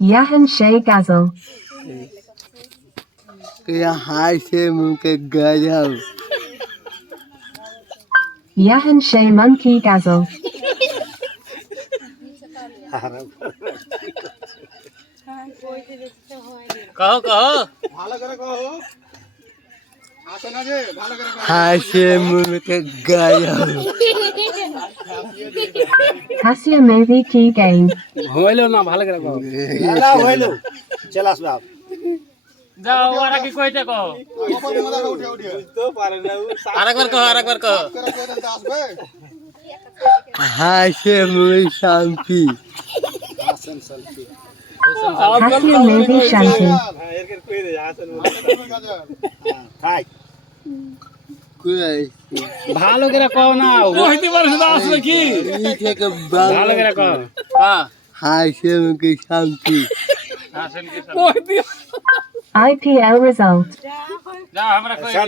Yahan Shay Gazel. হাসে মুখে গাজাও Yahan Shay Monkey Gazel. কহ কহ হাসে মুখে গাজাও Cassia movie key game. হইলো না ভালো করে কহ যাও ওরা কি কইতে কহ আরেকবার কহ হাসে মুখে শান্তি Cassia movie shanty. ভালো করে কহ না কইতে পারছ না আসলে কি ভালো করে কহ হাসে মুখে শান্তি আসলে কি IPL result. যা আমরা